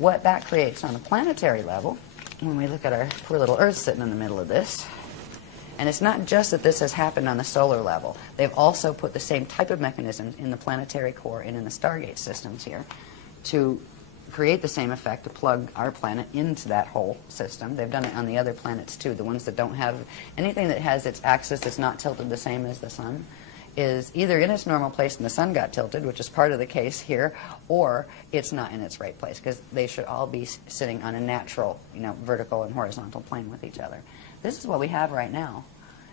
what that creates on a planetary level, when we look at our poor little Earth sitting in the middle of this, and it's not just that this has happened on the solar level. They've also put the same type of mechanisms in the planetary core and in the Stargate systems here to create the same effect, to plug our planet into that whole system. They've done it on the other planets too. The ones that don't have anything that has its axis that's not tilted the same as the sun is either in its normal place and the sun got tilted, which is part of the case here, or it's not in its right place, because they should all be sitting on a natural, vertical and horizontal plane with each other. This is what we have right now.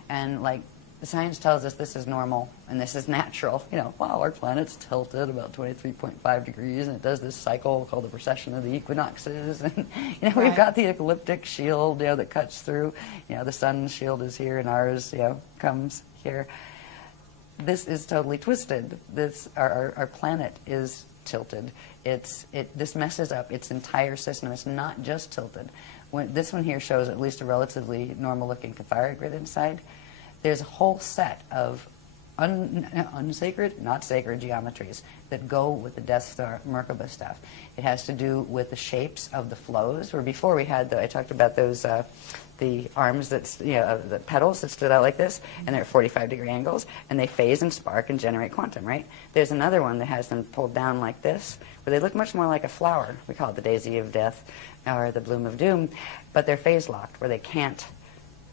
And like the science tells us this is normal and this is natural. Wow, our planet's tilted about 23.5 degrees and it does this cycle called the precession of the equinoxes. And, we've got the ecliptic shield, that cuts through. The sun's shield is here and ours, comes here. This is totally twisted. Our planet is tilted. This messes up its entire system. It's not just tilted. This one here shows at least a relatively normal-looking cathara grid inside. There's a whole set of unsacred, not sacred geometries that go with the Death Star Merkaba stuff. It has to do with the shapes of the flows. Where before we had I talked about those the arms the petals that stood out like this, and they're at 45-degree angles, and they phase and spark and generate quantum. Right? There's another one that has them pulled down like this, where they look much more like a flower. We call it the daisy of death or the bloom of doom, but they're phase locked, where they can't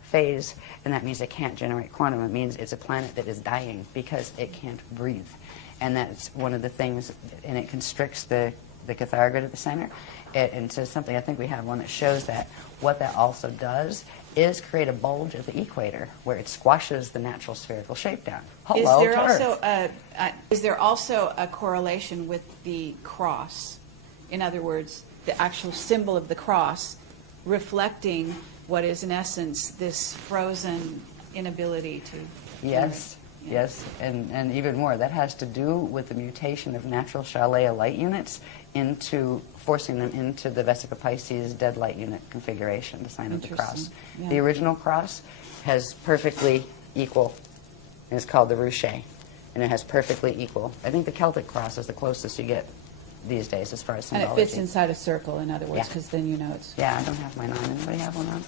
phase, and that means it can't generate quantum. It means it's a planet that is dying because it can't breathe. And that's one of the things, and it constricts the cathara grid at the center. And so something, I think we have one that shows that. What that also does is create a bulge at the equator where it squashes the natural spherical shape down. Hello to Earth. Is there also a correlation with the cross? In other words, the actual symbol of the cross reflecting what is in essence this frozen inability to... Yes, yes, and even more. That has to do with the mutation of natural Shalea light units into forcing them into the Vesica Pisces dead light unit configuration, the sign of the cross. Yeah. The original cross has perfectly equal, and it's called the ruche, and it has perfectly equal. I think the Celtic cross is the closest you get these days as far as symbology. And it fits inside a circle, in other words, because then it's... Yeah, I don't have mine on. Anybody have one on?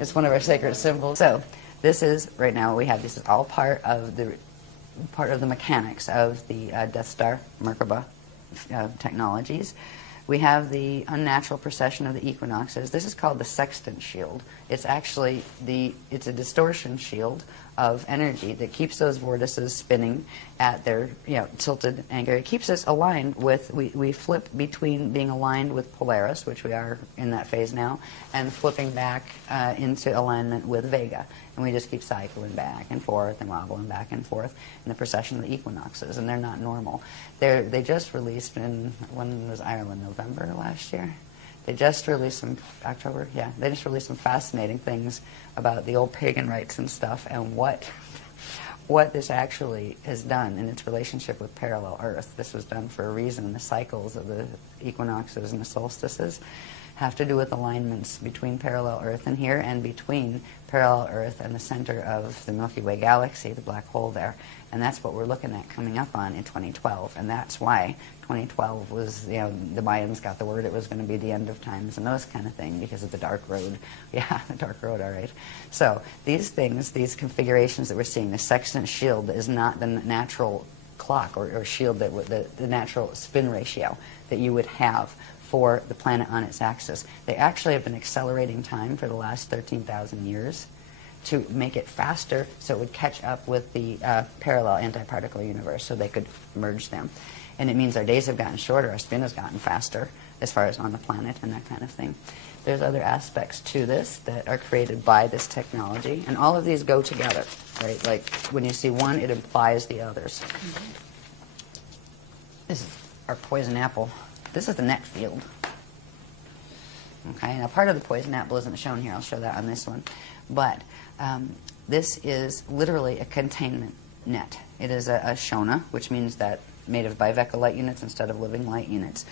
It's one of our sacred symbols. So this is, right now what we have, this is all part of the mechanics of the Death Star Merkaba technologies. We have the unnatural precession of the equinoxes. This is called the sextant shield. It's actually it's a distortion shield of energy that keeps those vortices spinning at their tilted angle. It keeps us aligned with, we flip between being aligned with Polaris, which we are in that phase now, and flipping back into alignment with Vega. And we just keep cycling back and forth and wobbling back and forth in the precession of the equinoxes, and they're not normal. They just released when was Ireland, November last year? They just released some, October, yeah, they just released some fascinating things about the old pagan rites and stuff, and what this actually has done in its relationship with parallel Earth. This was done for a reason. The cycles of the equinoxes and the solstices have to do with alignments between parallel Earth and here, and between parallel Earth and the center of the Milky Way galaxy, the black hole there. And that's what we're looking at coming up on in 2012. And that's why 2012 was, the Mayans got the word it was going to be the end of times and those kind of things because of the dark road. Yeah, the dark road, all right. So these things, these configurations that we're seeing, the sextant shield is not the natural clock or shield, the natural spin ratio that you would have for the planet on its axis. They actually have been accelerating time for the last 13,000 years to make it faster so it would catch up with the parallel antiparticle universe so they could merge them. And it means our days have gotten shorter, our spin has gotten faster as far as on the planet and that kind of thing. There's other aspects to this that are created by this technology, and all of these go together, right? Like when you see one, it implies the others. Mm-hmm. This is our poison apple. This is the net field. Okay, now part of the poison apple isn't shown here. I'll show that on this one. But this is literally a containment net. It is a Shana, which means that made of biveca light units instead of living light units,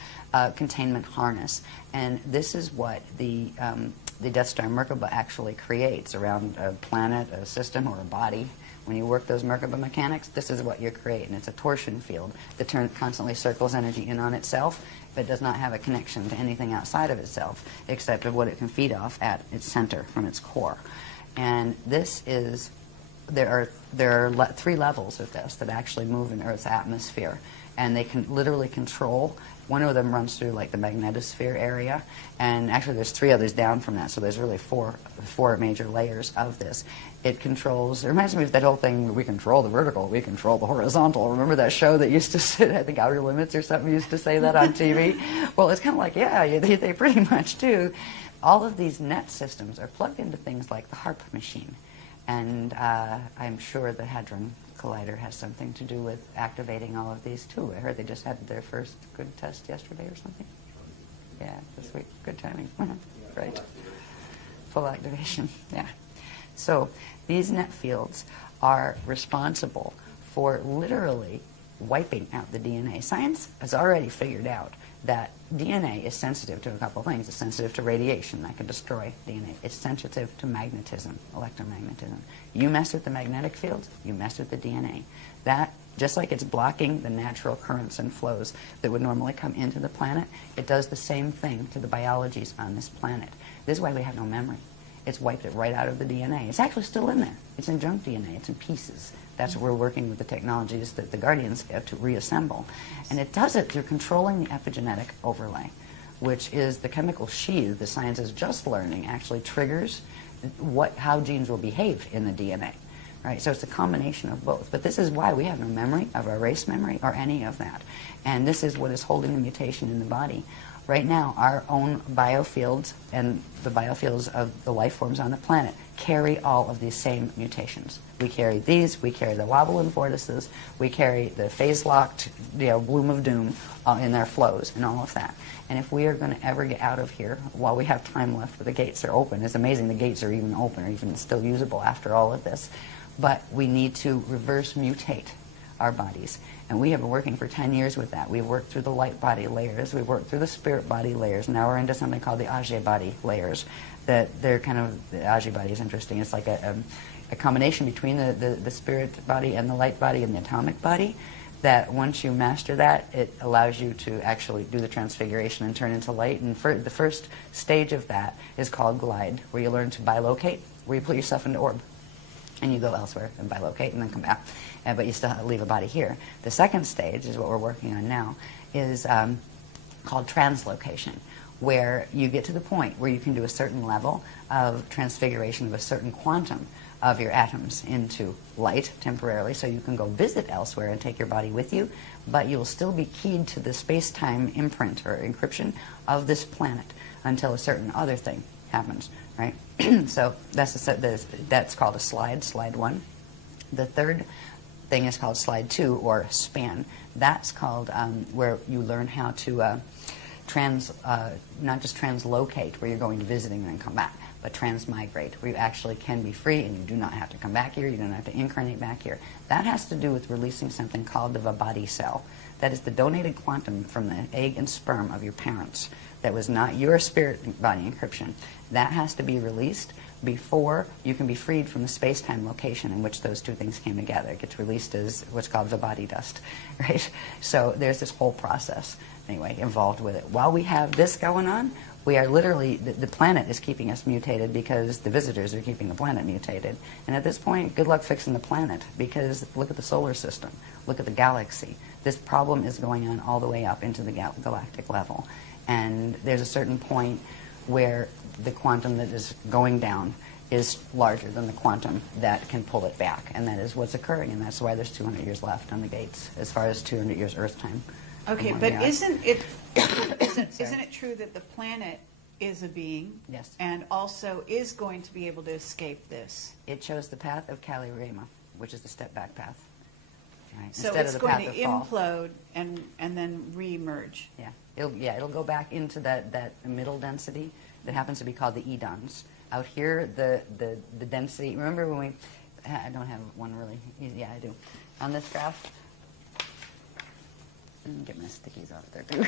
containment harness. And this is what the Death Star Merkaba actually creates around a planet, a system, or a body. When you work those Merkaba mechanics, this is what you're creating. It's a torsion field that constantly circles energy in on itself but does not have a connection to anything outside of itself except of what it can feed off at its center from its core. And this is, there are 3 levels of this that actually move in Earth's atmosphere, and they can literally control. One of them runs through like the magnetosphere area, and actually there's 3 others down from that, so there's really four major layers of this. It controls, it reminds me of that whole thing, we control the vertical, we control the horizontal. Remember that show that used to sit, I think Outer Limits or something used to say that on TV? Well, it's kind of like, yeah, they pretty much do. All of these net systems are plugged into things like the HARP machine. And I'm sure the Hadron Collider has something to do with activating all of these too. I heard they just had their first good test yesterday or something. Yeah, this week. Good timing. Right. Full activation. Yeah. So these net fields are responsible for literally wiping out the DNA. Science has already figured out that DNA is sensitive to a couple of things. It's sensitive to radiation that can destroy DNA. It's sensitive to magnetism, electromagnetism. You mess with the magnetic fields, you mess with the DNA. That, just like it's blocking the natural currents and flows that would normally come into the planet, it does the same thing to the biologies on this planet. This is why we have no memory. It's wiped it right out of the DNA. It's actually still in there. It's in junk DNA. It's in pieces. That's what we're working with the technologies that the Guardians have to reassemble. And it does it through controlling the epigenetic overlay, which is the chemical sheath the science is just learning actually triggers how genes will behave in the DNA. Right? So it's a combination of both. But this is why we have no memory of our race memory or any of that. And this is what is holding the mutation in the body. Right now, our own biofields and the biofields of the life forms on the planet carry all of these same mutations. We carry these, we carry the wobble and vortices, we carry the phase-locked bloom of doom in their flows and all of that. And if we are going to ever get out of here while we have time left where the gates are open, it's amazing the gates are even open or even still usable after all of this, but we need to reverse mutate our bodies. And we have been working for 10 years with that. We've worked through the light body layers. We've worked through the spirit body layers. Now we're into something called the Age body layers. That they're kind of, the Age body is interesting. It's like a combination between the spirit body and the light body and the atomic body, that once you master that, it allows you to actually do the transfiguration and turn into light. And the first stage of that is called glide, where you learn to bilocate, where you put yourself into orb. And you go elsewhere and bilocate and then come back. But you still leave a body here. The second stage is what we're working on now, is called translocation, where you get to the point where you can do a certain level of transfiguration of a certain quantum of your atoms into light temporarily, so you can go visit elsewhere and take your body with you, but you'll still be keyed to the space-time imprint or encryption of this planet until a certain other thing happens, right? So that's called a slide 1. The third thing is called slide 2, or span. That's called where you learn how to not just translocate, where you're going to visiting and then come back, but transmigrate, where you actually can be free and you do not have to come back here, you don't have to incarnate back here. That has to do with releasing something called the Vibody cell. That is the donated quantum from the egg and sperm of your parents. That was not your spirit body encryption. That has to be released before you can be freed from the space-time location in which those two things came together. It gets released as what's called Vibody dust, right? So there's this whole process, anyway, involved with it. While we have this going on, we are literally, the planet is keeping us mutated because the visitors are keeping the planet mutated. And at this point, good luck fixing the planet, because look at the solar system, look at the galaxy. This problem is going on all the way up into the galactic level. And there's a certain point where the quantum that is going down is larger than the quantum that can pull it back. And that is what's occurring, and that's why there's 200 years left on the gates, as far as 200 years Earth time. Okay, but isn't it true that the planet is a being? Yes. And also is going to be able to escape this? It chose the path of Kali Rama, which is the step-back path. Right? So Instead it's of the going path to of fall. implode and then re-emerge. Yeah. It'll go back into that middle density that happens to be called the edons. Out here, the density, remember when we, I don't have one really, yeah, I do. On this graph, get my stickies off there too.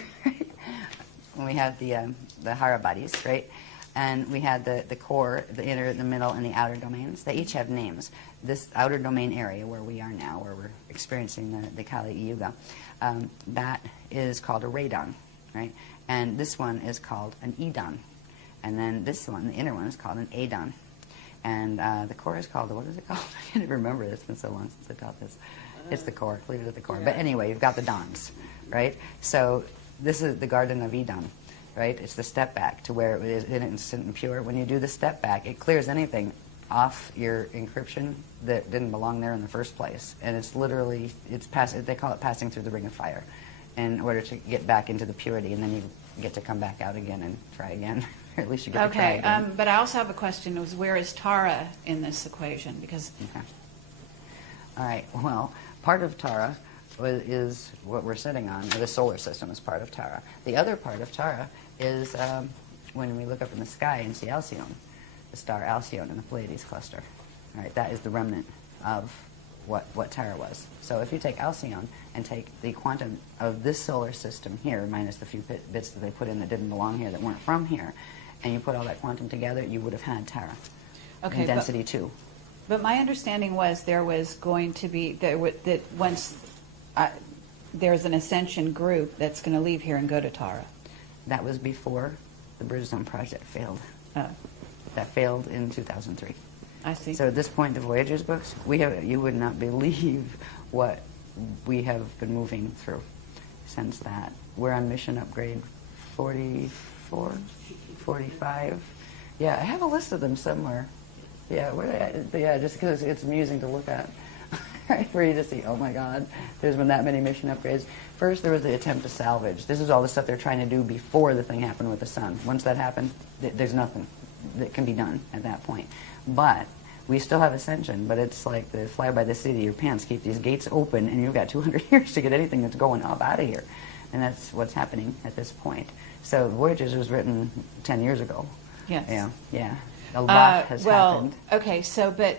When we have the Hara bodies, right? And we had the core, the inner, the middle, and the outer domains. They each have names. This outer domain area where we are now, where we're experiencing the Kali Yuga, that is called a radon. right? And this one is called an edon. And then this one, the inner one, is called an adon. And the core is called, what is it called? I can't even remember. It's been so long since I taught this. It's the core. Leave it at the core. Yeah. But anyway, you've got the dons, right? So this is the garden of Eden, right? It's the step back to where it is innocent and pure. When you do the step back, it clears anything off your encryption that didn't belong there in the first place. And it's literally, they call it passing through the ring of fire in order to get back into the purity, and then you get to come back out again and try again. Or at least you get to try again. But I also have a question, was where is Tara in this equation? Because okay. All right, well, part of Tara is what we're sitting on, or the solar system is part of Tara. The other part of Tara is when we look up in the sky and see Alcyone, the star Alcyone in the Pleiades cluster. All right, that is the remnant of what Tara was. So if you take Alcyone and take the quantum of this solar system here, minus the few bits that they put in that didn't belong here, that weren't from here, and you put all that quantum together, you would have had Tara. Okay, in density 2. But my understanding was there was going to be, that once there's an ascension group that's going to leave here and go to Tara. That was before the Bridgestone project failed. Oh. That failed in 2003. I see. So at this point, the Voyagers books, you would not believe what we have been moving through since that. We're on mission upgrade 44, 45. Yeah, I have a list of them somewhere. Yeah, where they at? But yeah, just because it's amusing to look at. Right, where you just see, oh my God, there's been that many mission upgrades. First, there was the attempt to salvage. This is all the stuff they're trying to do before the thing happened with the sun. Once that happened, there's nothing that can be done at that point. But we still have ascension, but it's like the fly by the seat of your pants. Keep these gates open, and you've got 200 years to get anything that's going up out of here. And that's what's happening at this point. So Voyagers was written 10 years ago. Yes. Yeah. A lot has happened. Okay, so, but